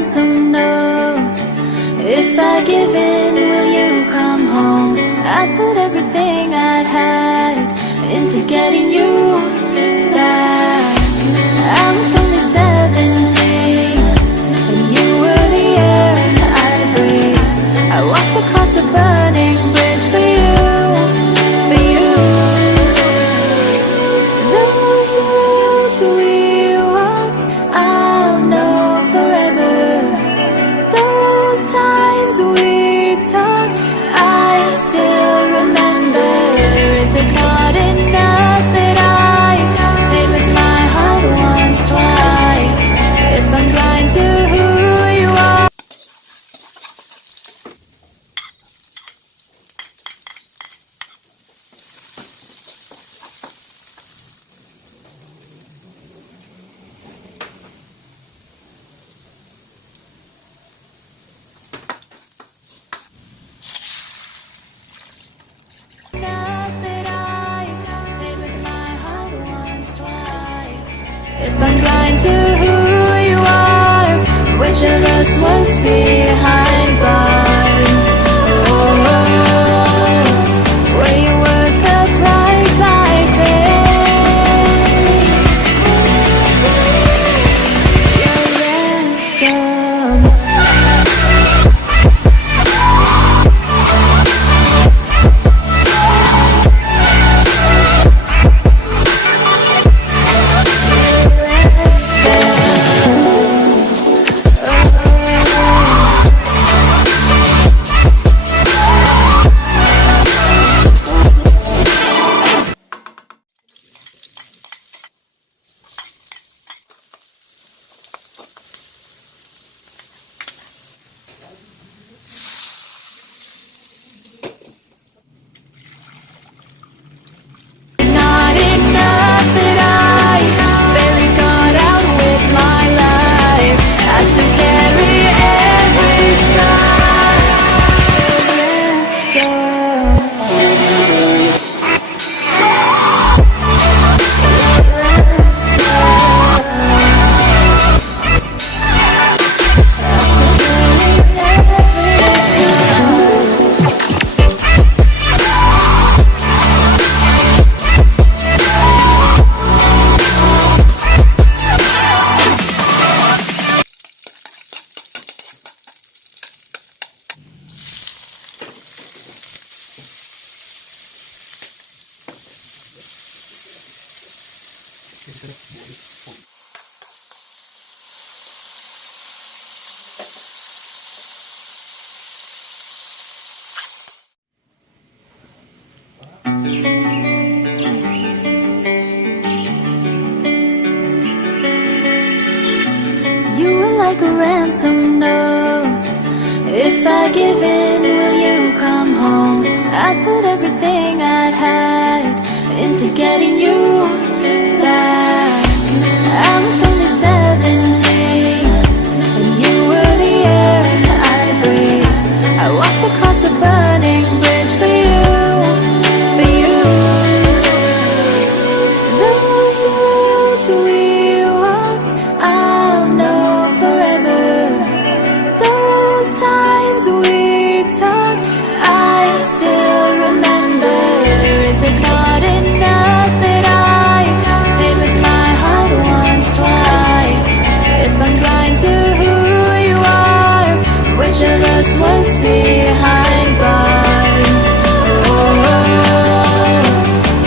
ransom note. If I give in, will you come home? I put everything I had into getting you back. I was only 17, and you were the air I breathed. I walked across a burning bridge for you, for you. Those roads we walked, I'll know forever. Those times we talked, I still remember. Is it not enough that I paid with my heart once, twice? If I'm blind to who you are. If I'm blind to who you are, which of us was behind bars? Oh, were you worth the price I paid? Your ransom. Not enough that I barely got out with my life. I still carry every scar. You were like a ransom note. If I give in, will you come home? I put everything I had into getting you back. I was only 17, and you were the air I breathed. I walked across a burning bridge for you, for you. Those roads we walked, I'll know forever. Those times we talked, I still remember. Is it not enough that I paid with my heart once, twice? If I'm blind to who you are, which of us was behind bars? Oh,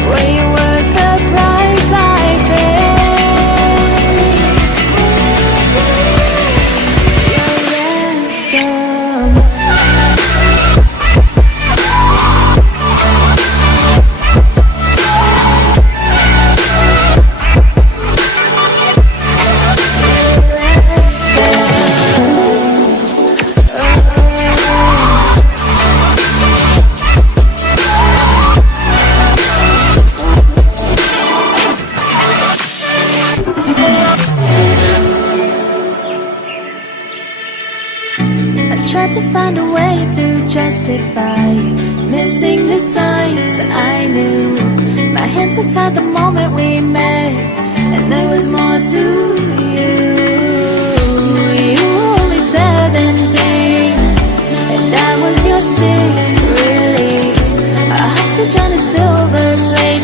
were you worth the price I paid? Your ransom. I tried to find a way to justify missing the signs I knew. My hands were tied the moment we met, and there was more to you. You were only overplayed.